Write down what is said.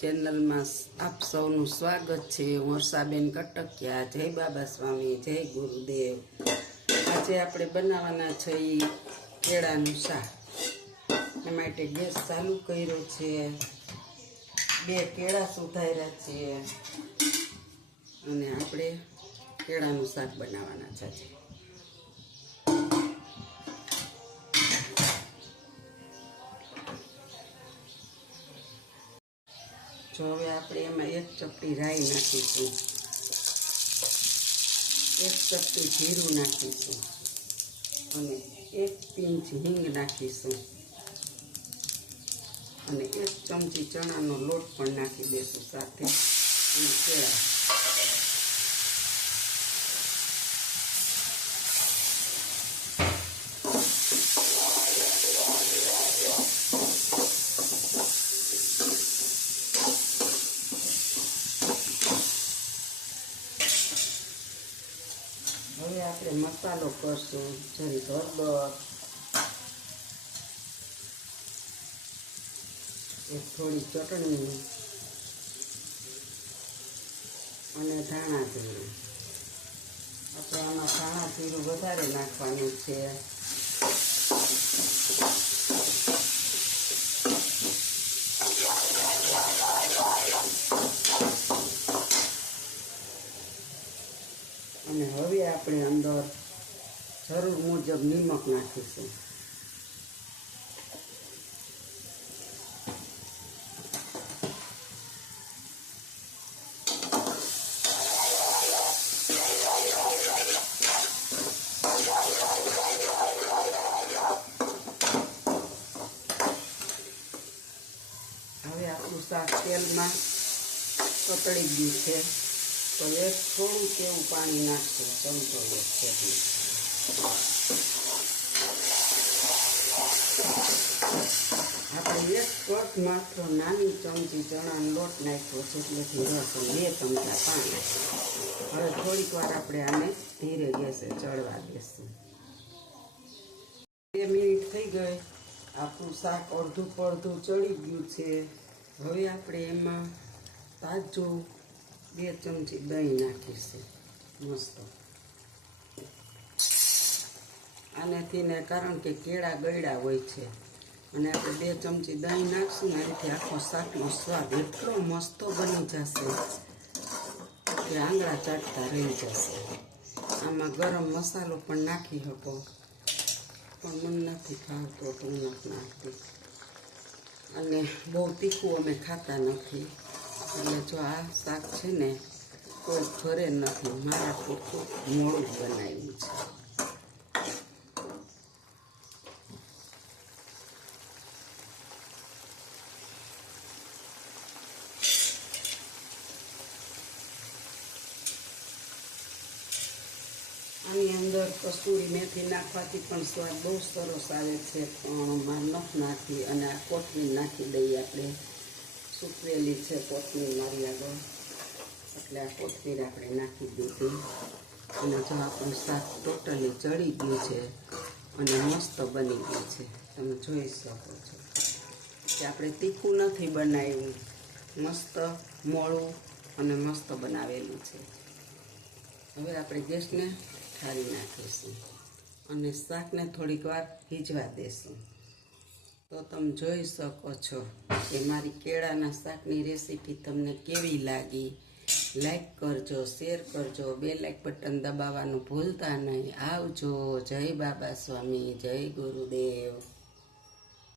ચેનલમાં આપ સૌનું સ્વાગત છે। હું વર્ષાબેન કટકિયા। જય બાબા સ્વામી, જય ગુરુદેવ। આજે આપણે બનાવવાના છે કેળાનું શાક। એ માટે ગેસ ચાલુ કર્યો છે, 2 કેળા સુધાર્યા છે અને આપણે કેળાનું શાક બનાવવાના છે। જો હવે આપણે એમાં 1 ચપટી રાઈ નાખીશું, 1 ચપટી જીરું નાખીશું અને 1 પિંચ હિંગ નાખીશું અને 1 ચમચી ચણાનો લોટ પણ નાખી દઈશું સાથે અને કેળા। હવે આપણે મસાલો કરશું, જરી હળદર, થોડી ચટણી અને ધાણા જીરું। આપણે આમાં ધાણા જીરું વધારે નાખવાનું છે। અને હવે આપણે અંદર જરૂર મુજબ નિમક નાખીશું। હવે આપણું શાક તેલમાં કતળી ગયું છે, તો થોડું કેવું પાણી નાખશું, ચમચો 1 જેટલું। આપણે 1 કપ માત્ર નાની ચમચી ચણાનો લોટ નાખ્યો છે, એટલેથી રસ 2 ચમચા પાણી। હવે થોડીક વાર આપણે આને ધીરે ગેસે ચડવા દેશું। 2 મિનિટ થઈ ગઈ, આપણું શાક અડધું પડધું ચડી ગયું છે। હવે આપણે એમાં તાજું 2 ચમચી દહીં નાખીશું મસ્ત આનેથી ને, કારણ કે કેળા ગળ્યા હોય છે અને આપણે 2 ચમચી દહીં નાખશું ને, એનાથી આખો શાકનો સ્વાદ એટલો મસ્ત બની જશે કે આંગળા ચાટતા રહી જશે। આમાં ગરમ મસાલો પણ નાખી શકો, પણ મને નથી ખાવતો તો હું નથી નાખતી, અને બહુ તીખું અમે ખાતા નથી, એટલે જો આ શાક છે ને કોઈ ઘરે નથી, મારા પૂરતું મોડું બનાવ્યું છે। આની અંદર કસૂરી મેથી નાખવાથી પણ સ્વાદ બહુ સરસ આવે છે, પણ મારે નથી નાખી, અને આ કોથમીર નાખી દઈએ આપણે, સૂકવેલી છે કોથમીર મારી આગળ, એટલે આ કોથમીર આપણે નાખી દીધી। અને જો આપણું શાક ટોટલી ચડી ગયું છે અને મસ્ત બની ગયું છે, તમે જોઈ શકો છો કે આપણે તીખું નથી બનાવ્યું, મસ્ત મોળું અને મસ્ત બનાવેલું છે। હવે આપણે ગેસને ઠારી નાખીશું અને શાકને થોડીક વાર ભીજવા દેશું। તો તમે જોઈ શકો છો કે મારી કેળાના શાકની રેસીપી તમને કેવી લાગી। લાઈક કરજો, શેર કરજો, બેલ બટન દબાવવાનું ભૂલતા નહીં। આવજો। જય બાબા સ્વામી, જય ગુરુદેવ।